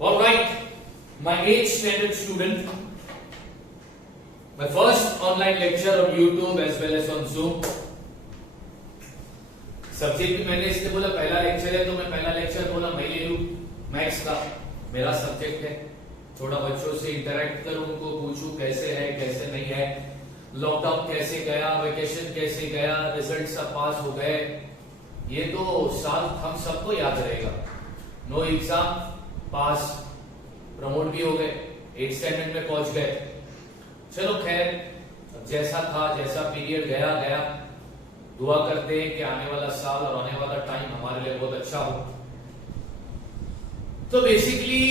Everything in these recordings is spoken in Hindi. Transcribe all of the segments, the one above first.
All right, my 8th standard student, my first online lecture on YouTube as well as on Zoom. Subject भी मैंने इसलिए बोला पहला लेक्चर है तो मैं पहला लेक्चर बोला मैं ले लूं मैथ्स का, मेरा सब्जेक्ट है। थोड़ा बच्चों से इंटरेक्ट करूं, उनको पूछूं कैसे है कैसे नहीं है, लॉकडाउन कैसे गया, वेकेशन कैसे गया, रिजल्ट सब पास हो गए, ये तो साल हम सबको याद रहेगा। नो एग्जाम पास, प्रमोट भी हो गए, 8th स्टैंडर्ड में पहुंच गए। चलो खैर, जैसा था जैसा पीरियड गया गया, दुआ करते हैं कि आने वाला साल और आने वाला टाइम हमारे लिए बहुत अच्छा हो। तो बेसिकली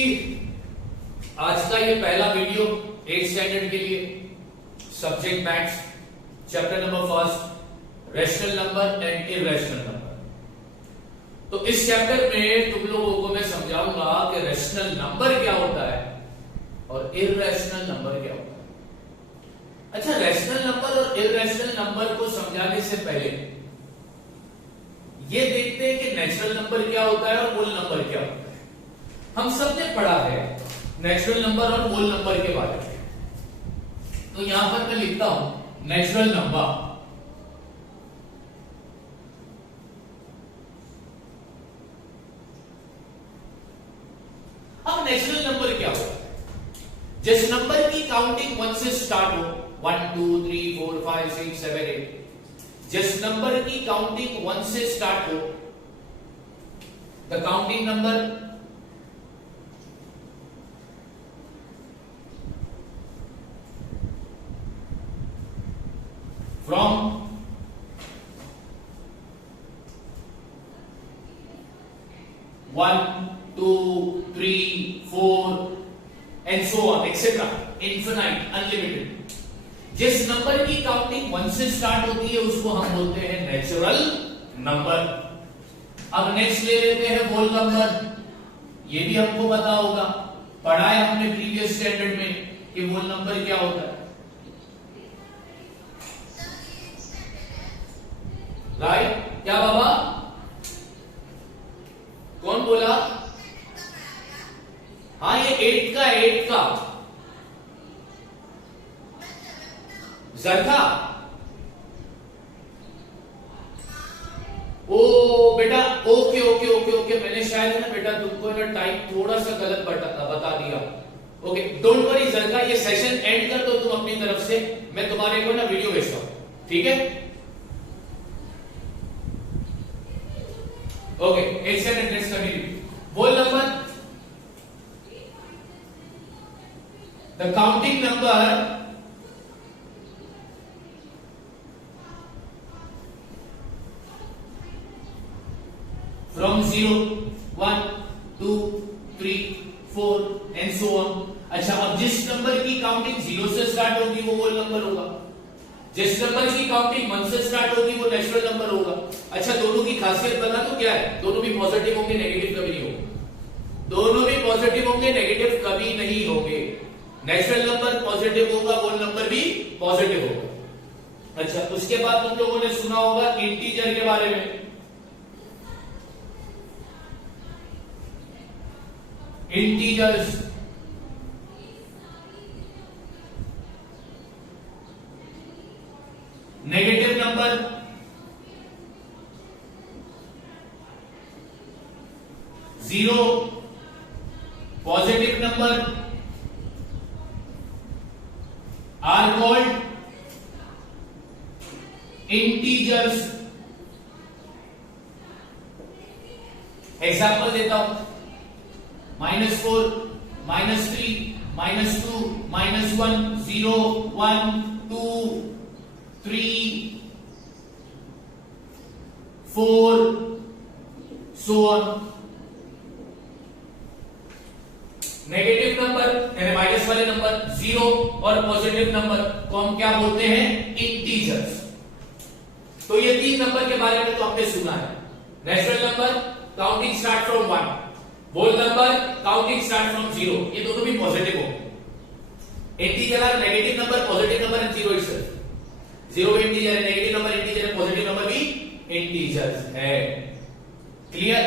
आज का ये पहला वीडियो 8th स्टैंडर्ड के लिए, subject maths, chapter number first, rational number and irrational number. तो इस चैप्टर में तुम लोगों को मैं समझाऊंगा कि रैशनल नंबर क्या होता है और इररेशनल नंबर क्या होता है। अच्छा, रैशनल नंबर और इररेशनल नंबर को समझाने से पहले ये देखते हैं कि नेचुरल नंबर क्या होता है और होल नंबर क्या होता है। हम सबने पढ़ा है नेचुरल नंबर और होल नंबर के बारे में। तो यहां पर मैं लिखता हूं नेचुरल नंबर। अब नेचुरल नंबर क्या होता है? जिस नंबर की काउंटिंग 1 से स्टार्ट हो, 1 2 3 4 5 6 7 8, जिस नंबर की काउंटिंग 1 से स्टार्ट हो, the counting number from 1 2 3 4 and so on etc. infinite, unlimited. जिस नंबर की काउंटिंग 1 से स्टार्ट होती है उसको हम बोलते हैं नेचुरल नंबर। अब नेक्स्ट ले लेते हैं होल नंबर। ये भी हमको पता होगा, पढ़ा है हमने प्रीवियस स्टैंडर्ड में कि होल नंबर क्या होता है, राइट? क्या बाबा, कौन बोला? हाँ, ये 8 का जरखा। ओ बेटा, ओके ओके ओके ओके, मैंने शायद ना बेटा तुमको ना टाइप थोड़ा सा गलत बता दिया। ओके, डोंट वरी जरखा, ये सेशन एंड कर दो तुम अपनी तरफ से, मैं तुम्हारे को ना वीडियो भेजता हूं, ठीक है? Okay, 8th standard, let's continue. Whole number, the counting number from 0 1 2 3 4 and so on. अच्छा, अब जिस नंबर की काउंटिंग 0 से स्टार्ट होगी वो होल नंबर होगा, जिस नंबर की काउंटिंग 1 से स्टार्ट होगी वो नेचुरल नंबर होगा। अच्छा, दोनों की खासियत बता दो क्या है? दोनों भी पॉजिटिव होंगे, नेगेटिव कभी नहीं होंगे। दोनों भी पॉजिटिव होंगे, नेगेटिव कभी नहीं होंगे। नेचुरल नंबर पॉजिटिव होगा, होल नंबर भी पॉजिटिव होगा। अच्छा, उसके बाद तुम लोगों ने सुना होगा इंटीजर के बारे में। Integers, negative number, zero, positive number are called integers. Example देता हूं, -4 -3 -2 -1 0 1 2 3 4 so on। नेगेटिव नंबर यानी माइनस वाले नंबर, जीरो और पॉजिटिव नंबर को हम क्या बोलते हैं? इंटीजर्स। तो ये 3 नंबर के बारे में तो हमने सुना है। Natural number counting start from 1, whole number counting start from 0, ये दोनों भी पॉजिटिव होंगे। Integer are negative number, positive number and zero itself. Zero integer है, नेगेटिव नंबर इंटीजर है, पॉजिटिव नंबर भी इंटीजर्स है। क्लियर?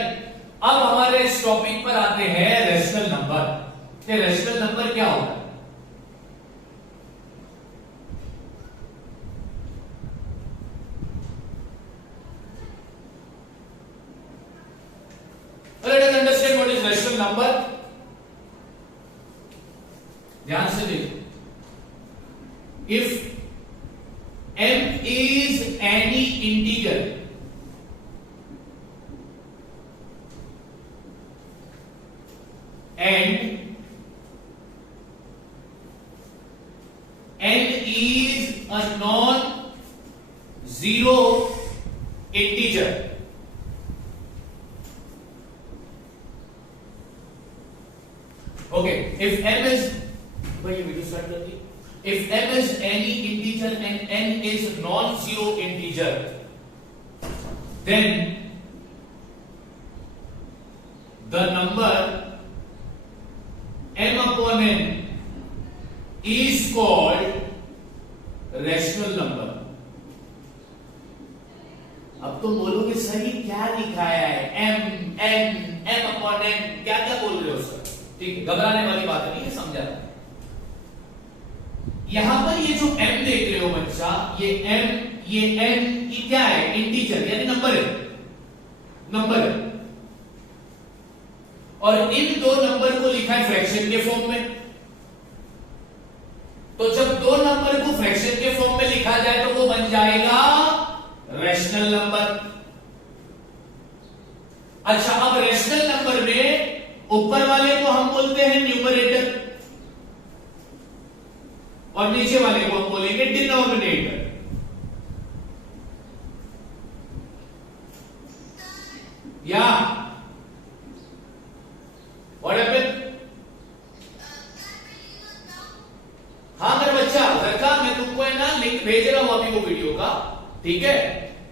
अब हमारे इस टॉपिक पर आते हैं रैशनल नंबर। कि रैशनल नंबर क्या होता है। Let us understand what is rational number. ध्यान से देखो, if m is any integer and n is a non-zero integer, okay, if m is, भाई वीडियो स्टार्ट कर दी, if m is any integer and n is non-zero integer, then the number m upon n is called rational number. अब तुम बोलोगे सही क्या दिखाया है, m n m upon n, क्या क्या बोल रहे हो सर? ठीक है, घबराने वाली बात नहीं है, समझा। यहां पर ये जो m देख रहे हो बच्चा, ये m ये n ये क्या है, इंटीजर यानी नंबर है, नंबर है। और इन दो नंबर को लिखा है फ्रैक्शन के फॉर्म में। तो जब दो नंबर को फ्रैक्शन के फॉर्म में लिखा जाए तो वो बन जाएगा रैशनल नंबर। अच्छा, अब रैशनल नंबर में ऊपर वाले को हम बोलते हैं न्यूमरेटर और नीचे वाले को हम बोलेंगे डिनोमिनेटर। या व्हाट हैपेंड? हाँ मेरे बच्चा रखा, मैं तुमको है ना लिंक भेज रहा हूं अभी वो वीडियो का, ठीक है?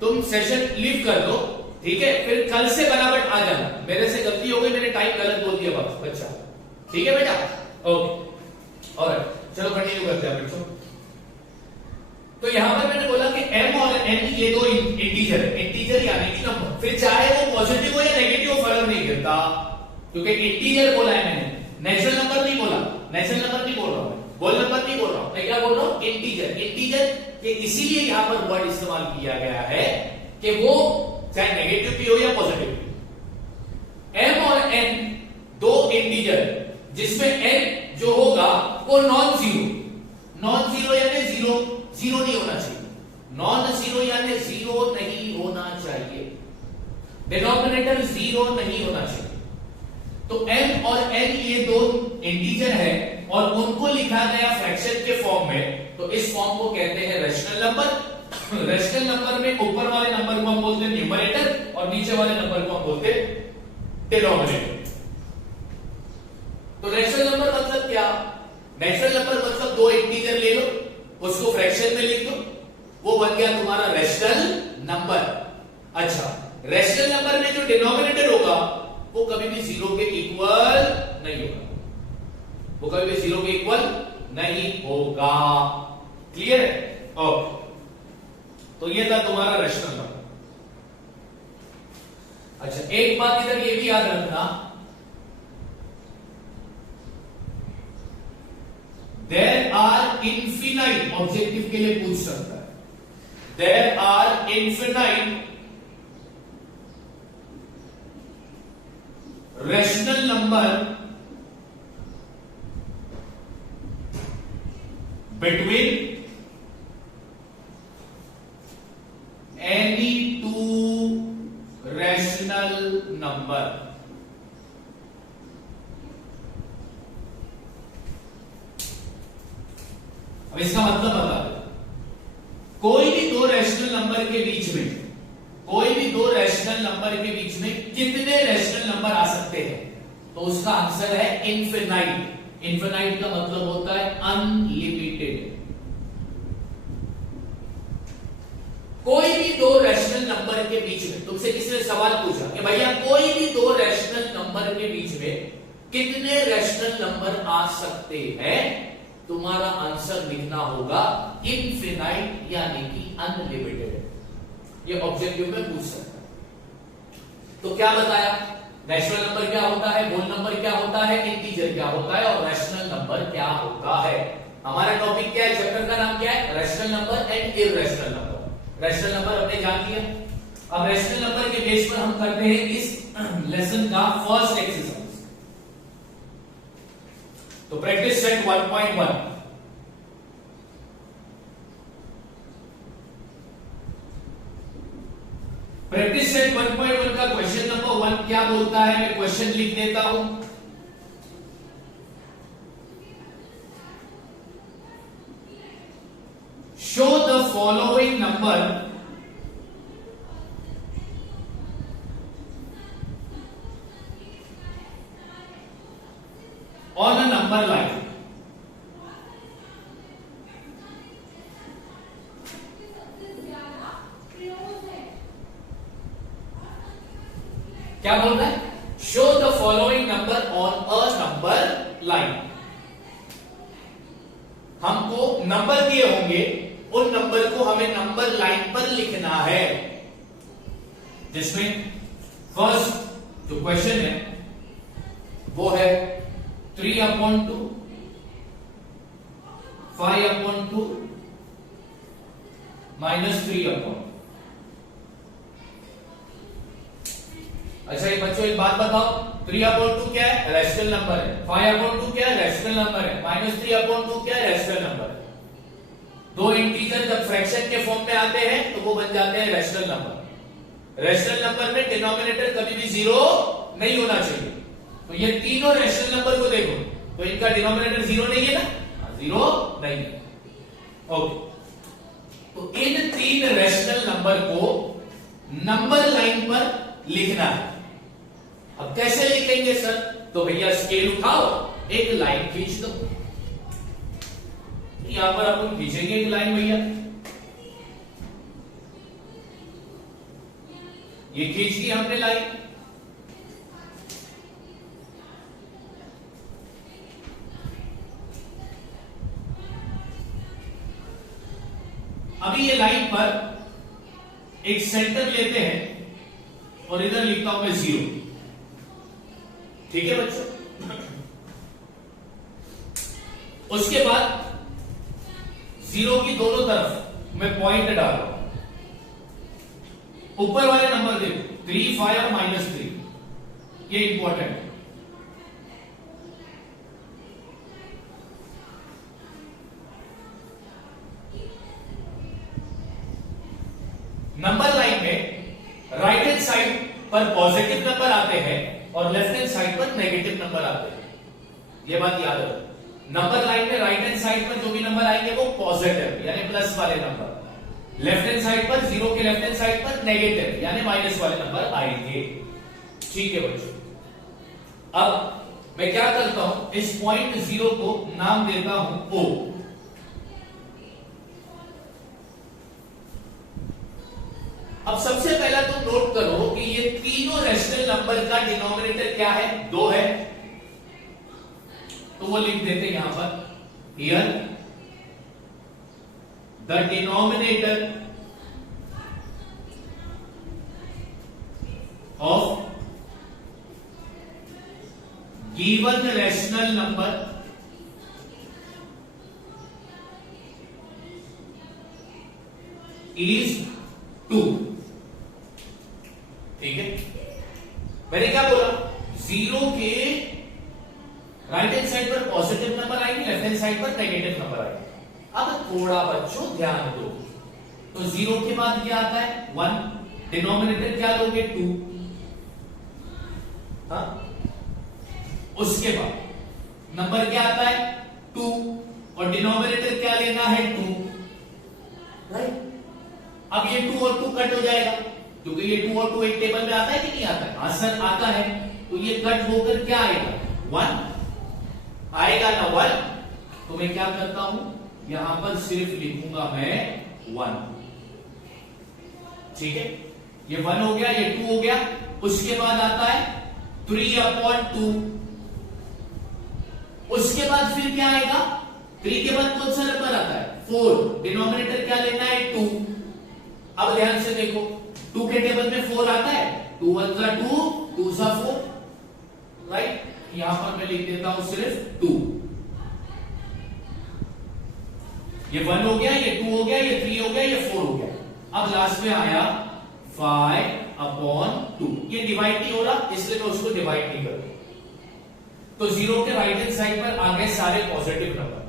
तुम सेशन लीव कर दो, ठीक है? फिर कल से बराबर आ जाना। मेरे से गलती हो गई, मैंने टाइम गलत बोल दिया बच्चा, ठीक है बेटा? ओके, ऑलराइट, चलो कंटिन्यू करते हैं बच्चों। तो यहां पर मैंने बोला कि m और n ये दो इंटीजर है, इंटीजर यानी कि नंबर, फिर चाहे वो पॉजिटिव हो या नेगेटिव हो फर्क नहीं गिरता, क्योंकि इंटीजर बोला है मैंने, नेचुरल नंबर नहीं बोला, नेचुरल नंबर नहीं बोल रहा हूं, होल नंबर नहीं बोल रहा हूं, मैं क्या बोल रहा हूं? इंटीजर। इंटीजर के इसीलिए यहां पर वर्ड इस्तेमाल किया गया है कि वो चाहे नेगेटिव भी हो या पॉजिटिव भी। m और n दो इंटीजर जिसमें n जो होगा वो नॉन जीरो, नॉन जीरो यानी जीरो, जीरो नहीं होना चाहिए, नॉन जीरो यानी जीरो नहीं होना चाहिए, डिनोमिनेटर जीरो नहीं होना चाहिए। तो m और n ये दो इंटीजर है और उनको लिखा गया फ्रैक्शन के फॉर्म में, तो इस फॉर्म को कहते हैं रैशनल नंबर। रैशनल नंबर में ऊपर वाले नंबर को हम बोलते हैं न्यूमरेटर और नीचे वाले नंबर को हम बोलते हैं डिनोमिनेटर। तो रैशनल नंबर मतलब क्या? नेचुरल नंबर मतलब दो इंटीजर ले लो, उसको फ्रैक्शन में लिख दो, वो बन गया तुम्हारा रैशनल नंबर। अच्छा, रैशनल नंबर में जो डिनोमिनेटर होगा वो कभी भी जीरो के इक्वल नहीं होगा, वो कभी भी जीरो के इक्वल नहीं होगा। क्लियर है? ओके, तो ये था तुम्हारा रैशनल नंबर। अच्छा, एक बात इधर ये भी याद रखना, देयर आर इन्फिनाइट, ऑब्जेक्टिव के लिए पूछ सकता है, there are infinite rational number between any two rational number। अब इसका मतलब बता दो, कोई भी दो रैशनल नंबर के बीच में, कोई भी दो रैशनल नंबर के बीच में कितने रैशनल नंबर आ सकते हैं? तो उसका आंसर है इनफिनाइट। इनफिनाइट का मतलब होता है अनलिमिटेड। कोई भी दो रैशनल नंबर के बीच में, तुमसे किसी ने सवाल पूछा कि भैया कोई भी दो रैशनल नंबर के बीच में कितने रैशनल नंबर आ सकते हैं? तुम्हारा आंसर लिखना होगा इनफिनाइट यानी कि अनलिमिटेड। ये ऑब्जेक्टिव में पूछ सकता है। तो क्या बताया? नेचुरल नंबर क्या होता है, होल नंबर क्या होता है, इंटीजर क्या होता है और रैशनल नंबर क्या होता है। हमारा टॉपिक क्या है, चैप्टर का नाम क्या है, rational number and irrational number. Rational number हमने जान लिया। अब रैशनल नंबर के बेस पर हम करते हैं इस लेसन का फर्स्ट एक्सरसाइज। तो प्रैक्टिस सेट 1.1। प्रैक्टिस सेट 1.1 का क्वेश्चन नंबर 1 क्या बोलता है, मैं क्वेश्चन लिख देता हूं। Show the following number on a number line. क्या बोल रहा है, show the following number on a number line. हमको नंबर दिए होंगे, उन नंबर को हमें नंबर लाइन पर लिखना है, जिसमें फर्स्ट जो क्वेश्चन है वो है 3/2, 5/2, -3/2। अच्छा ये बच्चों एक बात बताओ, 3/2 क्या है, रैशनल नंबर है। 5/2 क्या है, रैशनल नंबर है। -3/2 क्या है, रैशनल नंबर है। दो इंटीजर जब फ्रैक्शन के फॉर्म में आते हैं तो वो बन जाते हैं रैशनल नंबर। रैशनल नंबर में डिनोमिनेटर कभी भी 0 नहीं होना चाहिए। तो ये तीनों रैशनल नंबर को देखो तो इनका डिनोमिनेटर 0 नहीं है ना, 0 नहीं है। ओके, तो इन तीन रैशनल नंबर को नंबर लाइन पर लिखना है। अब कैसे लिखेंगे सर, तो भैया स्केल उठाओ, एक लाइन खींच दो। यहां पर अपन खींचेंगे एक लाइन भैया, ये खींच दी हमने लाइन। अभी ये लाइन पर एक सेंटर लेते हैं और इधर लिखता हूं मैं 0। ठीक है बच्चों, उसके बाद 0 की दोनों तरफ मैं पॉइंट डाल रहा हूं। ऊपर वाले नंबर देखो 3, 5 और -3, ये इंपॉर्टेंट है। नंबर लाइन में राइट हैंड साइड पर पॉजिटिव नंबर आते हैं और लेफ्ट हैंड साइड पर नेगेटिव नंबर आते हैं, ये बात याद रखो। नंबर लाइन में राइट हैंड साइड पर जो भी नंबर आएंगे वो पॉजिटिव यानी प्लस वाले नंबर, लेफ्ट हैंड साइड पर 0 के लेफ्ट हैंड साइड पर नेगेटिव यानी माइनस वाले नंबर आएंगे। ठीक है बच्चों, अब मैं क्या करता हूं, इस पॉइंट 0 को नाम देता हूं O। अब सबसे पहला तो नोट करो कि ये तीनों रैशनल नंबर का डिनोमिनेटर क्या है, 2 है। तो वो लिख देते हैं यहां पर, here the denominator of given rational number is 2। ठीक है, मैंने क्या बोला, 0 के राइट हैंड साइड पर पॉजिटिव नंबर आएंगे, लेफ्ट हैंड साइड पर नेगेटिव नंबर आएंगे। अब थोड़ा बच्चों ध्यान दो, तो 0 के बाद क्या आता है, 1, डिनोमिनेटर क्या लोगे, 2। हाँ, उसके बाद नंबर क्या आता है, 2 और डिनोमिनेटर क्या लेना है, 2। राइट, अब ये 2 और 2 कट हो जाएगा, क्योंकि ये 2 और 2 एक टेबल में आता है कि नहीं आता है, हाँ सर आता है। तो ये कट होकर क्या आएगा, 1 आएगा ना, 1। तो मैं क्या करता हूं, यहां पर सिर्फ लिखूंगा मैं 1। ठीक है, ये 1 हो गया, ये 2 हो गया। उसके बाद आता है 3/2। उसके बाद फिर क्या आएगा, 3 के बाद कौन सा नंबर आता है, 4। डिनोमिनेटर क्या लेना है, 2। अब ध्यान से देखो, 2 के टेबल में 4 आता है, 2 1 2, 2 4। राइट, यहां पर मैं लिख देता हूं सिर्फ 2। ये 1 हो गया, ये 2 हो गया, ये 3 हो गया, ये 4 हो गया। अब लास्ट में आया 5/2। ये डिवाइड नहीं हो रहा, इसलिए मैं उसको डिवाइड नहीं करूंगा। तो 0 के राइट हैंड साइड पर आ गए सारे पॉजिटिव नंबर,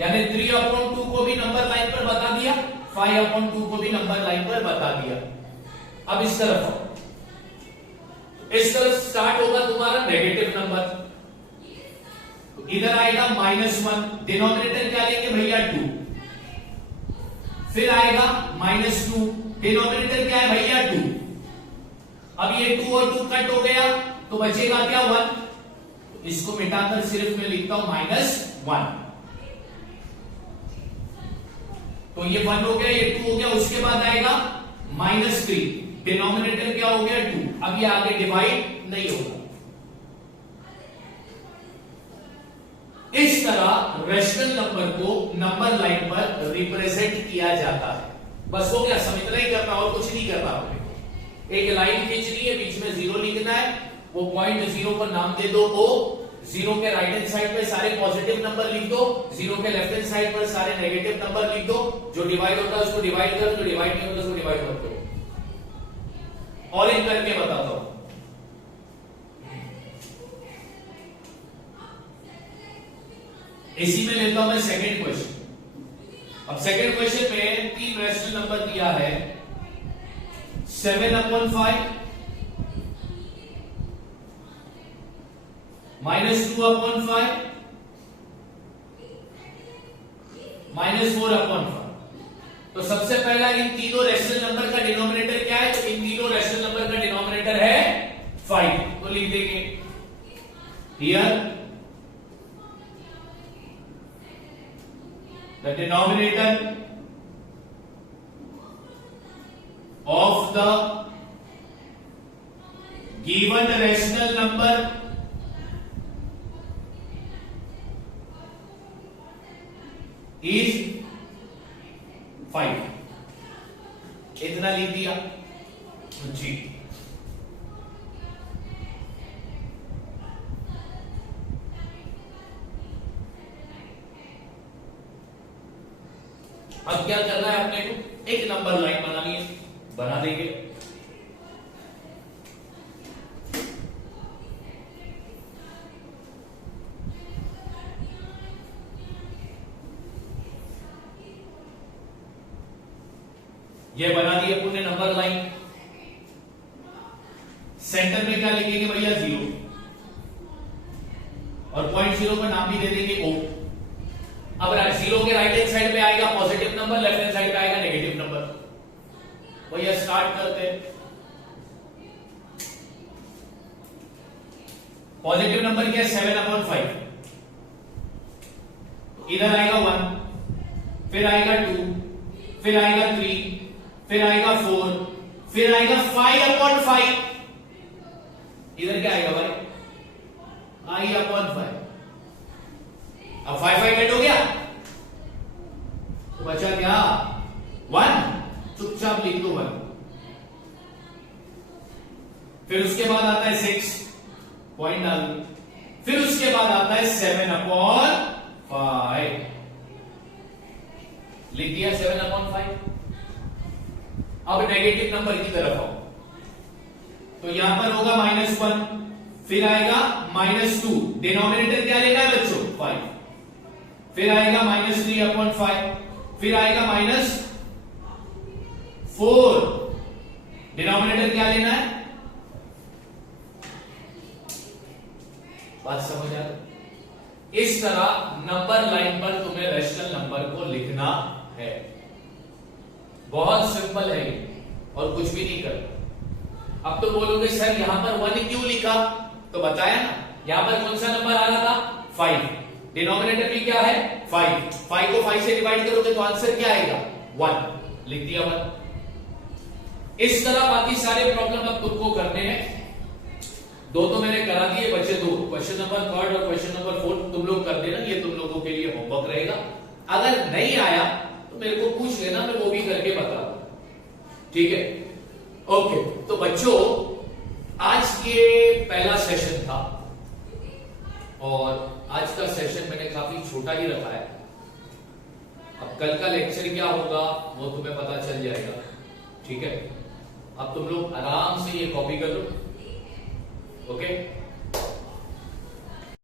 यानी 3/2 को भी नंबर लाइन पर बता दिया, 5/2 को भी नंबर लाइन पर बता दिया। अब इस तरफ आओ, इस तरफ स्टार्ट होगा तुम्हारा नेगेटिव नंबर, इधर आएगा -1, डिनोमिनेटर क्या लेंगे भैया 2, फिर आएगा -2, डिनोमिनेटर क्या है भैया 2। अब ये 2 और 2 कट हो गया तो बचेगा क्या 1, इसको मिटाकर सिर्फ मैं लिखता हूं -1। तो ये 1 हो गया, ये 2 हो गया, उसके बाद आएगा -3, डिनोमिनेटर क्या हो गया 2। अब ये आगे डिवाइड नहीं होगा। इस तरह रेशनल नंबर को नंबर लाइन पर रिप्रेजेंट किया जाता है। बस हो गया, सब इतना ही करना और कुछ नहीं करना आपने। एक लाइन खींचनी है, बीच में 0 लिखना है, वो पॉइंट 0 पर नाम दे दो O, 0 के राइट हैंड साइड पे सारे पॉजिटिव नंबर लिख दो, 0 के लेफ्ट हैंड साइड पर सारे नेगेटिव नंबर लिख दो। जो डिवाइड होता है उसको डिवाइड करो, जो डिवाइड नहीं होता उसको डिवाइड मत करो। और एक करके बताता हूं। इसी में लेता हूं मैं सेकंड क्वेश्चन। अब सेकंड क्वेश्चन में 3 रैशनल नंबर दिया है, 7/5, -2/5, -4/5। तो सबसे पहला इन तीनों रैशनल नंबर का डिनोमिनेटर क्या है, तो इन तीनों रैशनल नंबर का डिनोमिनेटर है 5, तो लिख देंगे here the denominator of the given rational number is 5। इतना लिख दिया जी। अब क्या करना है अपने को, एक नंबर लाइन बनानी है, बना देंगे। ये बना दी अपने नंबर लाइन। सेंटर में क्या लिखेंगे भैया 0, और पॉइंट 0 पर नाम भी दे देंगे O। अब 0 के राइट हैंड साइड पे आएगा positive number, left hand side पे आएगा नेगेटिव नंबर। भैया स्टार्ट करते हैं। पॉजिटिव नंबर क्या है 7/5, इधर आएगा 1, फिर आएगा 2, फिर आएगा 3, फिर आएगा 4, फिर आएगा 5/5। इधर क्या आएगा भाई i/5। अब 5 कट हो गया तो बचा क्या 1, चुपचाप लिख दो 1। फिर उसके बाद आता है 6, पॉइंट डाल दो। फिर उसके बाद आता है 7/5, लिख दिया 7/5। अब नेगेटिव नंबर की तरफ आओ, तो यहां पर होगा -1, फिर आएगा -2, डिनोमिनेटर क्या लेना है बच्चों 5, फिर आएगा -3/5, फिर आएगा -4, डिनोमिनेटर क्या लेना है, बात समझ आ रही। इस तरह नंबर लाइन पर तुम्हें रैशनल नंबर को लिखना है। बहुत सिंपल है और कुछ भी नहीं करना। अब तो बोलोगे सर यहां पर 1 क्यों लिखा, तो बताया ना, यहां पर कौन सा नंबर आ रहा था 5, डिनोमिनेटर भी क्या है 5, 5 को 5 से डिवाइड करोगे तो आंसर क्या आएगा 1, लिख दिया 1। इस तरह बाकी सारे प्रॉब्लम अब तुमको करने हैं। 2 तो मैंने करा दिए, बच्चे 2, क्वेश्चन नंबर 3 और क्वेश्चन नंबर 4 तुम लोग कर देना, ये तुम लोगों के लिए होमवर्क रहेगा। अगर नहीं आया तो मेरे को पूछ लेना, मैं वो भी करके बता दूं, ठीक है। ओके, तो बच्चों आज ये पहला सेशन था आज का सेशन मैंने काफी छोटा ही रखा है। अब कल का लेक्चर क्या होगा वो तुम्हें पता चल जाएगा, ठीक है। अब तुम लोग आराम से ये कॉपी कर लो, ओके।